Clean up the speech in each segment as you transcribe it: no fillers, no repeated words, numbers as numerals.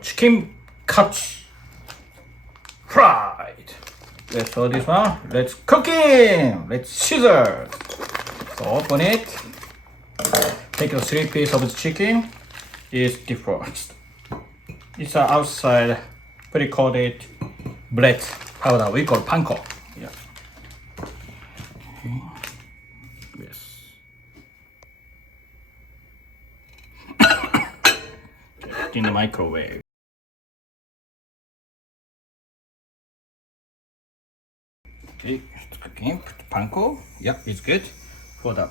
chicken Katsu fried. Let's hold this one. Let's cooking. Let's scissors. So open it. Take the 3 pieces of the chicken. Is defrost. It's outside pre-coated bread powder. We call panko. Yeah. Okay. Yes. In the microwave. Okay, again, put the panko. Yeah, it's good. For the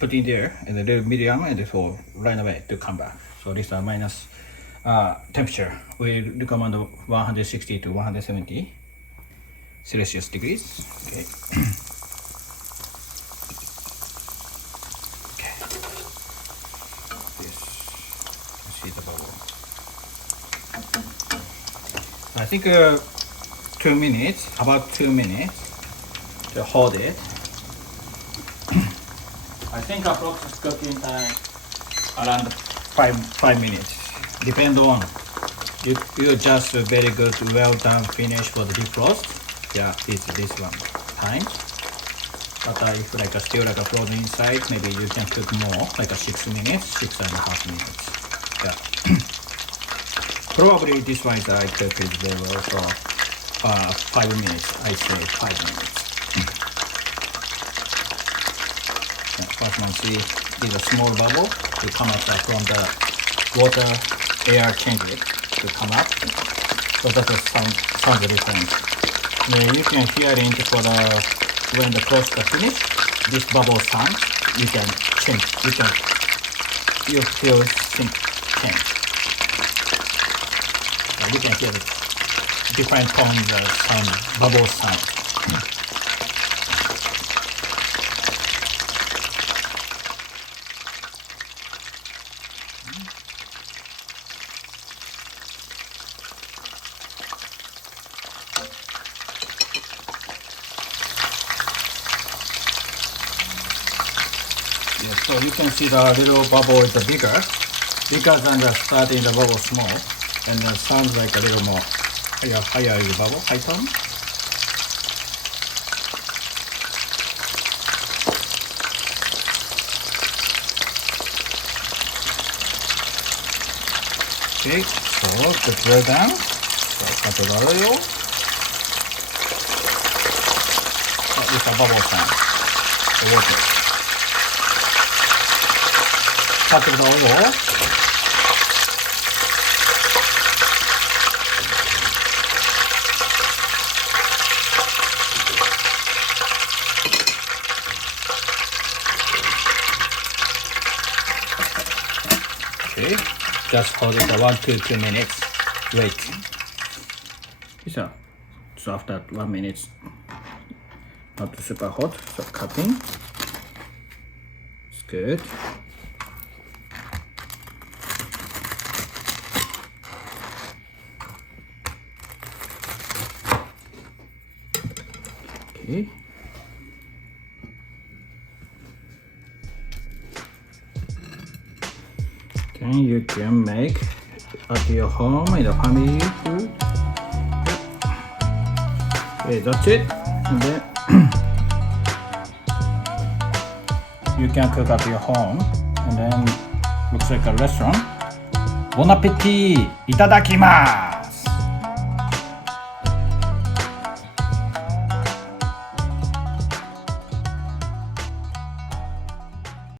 put in there and a little medium and it will right away to come back. So this is minus temperature. We recommend 160 to 170 Celsius degrees. Okay. Okay. This, see the bubble. I think 2 minutes, about 2 minutes to hold it. I think approximately cooking time around 5 minutes. Depend on you just very good, well done finish for the defrost. Yeah, it's this one time. But if like still like a frozen inside, maybe you can cook more, like a 6 minutes, 6.5 minutes. Yeah. Probably this one is I cook it very well for 5 minutes. I say 5 minutes. First one, see, is a small bubble to come up from the water air change it to come up. So that sounds different. Then you can hear it for the when the press the finish. This bubble sound you can change. You feel sync change. You can hear the different tones sound bubble sound. So you can see the little bubble is bigger than the starting the bubble small, and it sounds like a little more higher is bubble, high tone. Okay, so put it down. So cut the oil. It's a bubble sound. The water. Cut the oil. Okay, just hold it 1 to 2 minutes. Wait. So after 1 minute, not super hot, so cutting. It's good. Okay. Then you can make at your home in the family food. Okay, that's it. And then you can cook at your home. And then looks like a restaurant. Bon appétit! いただきます!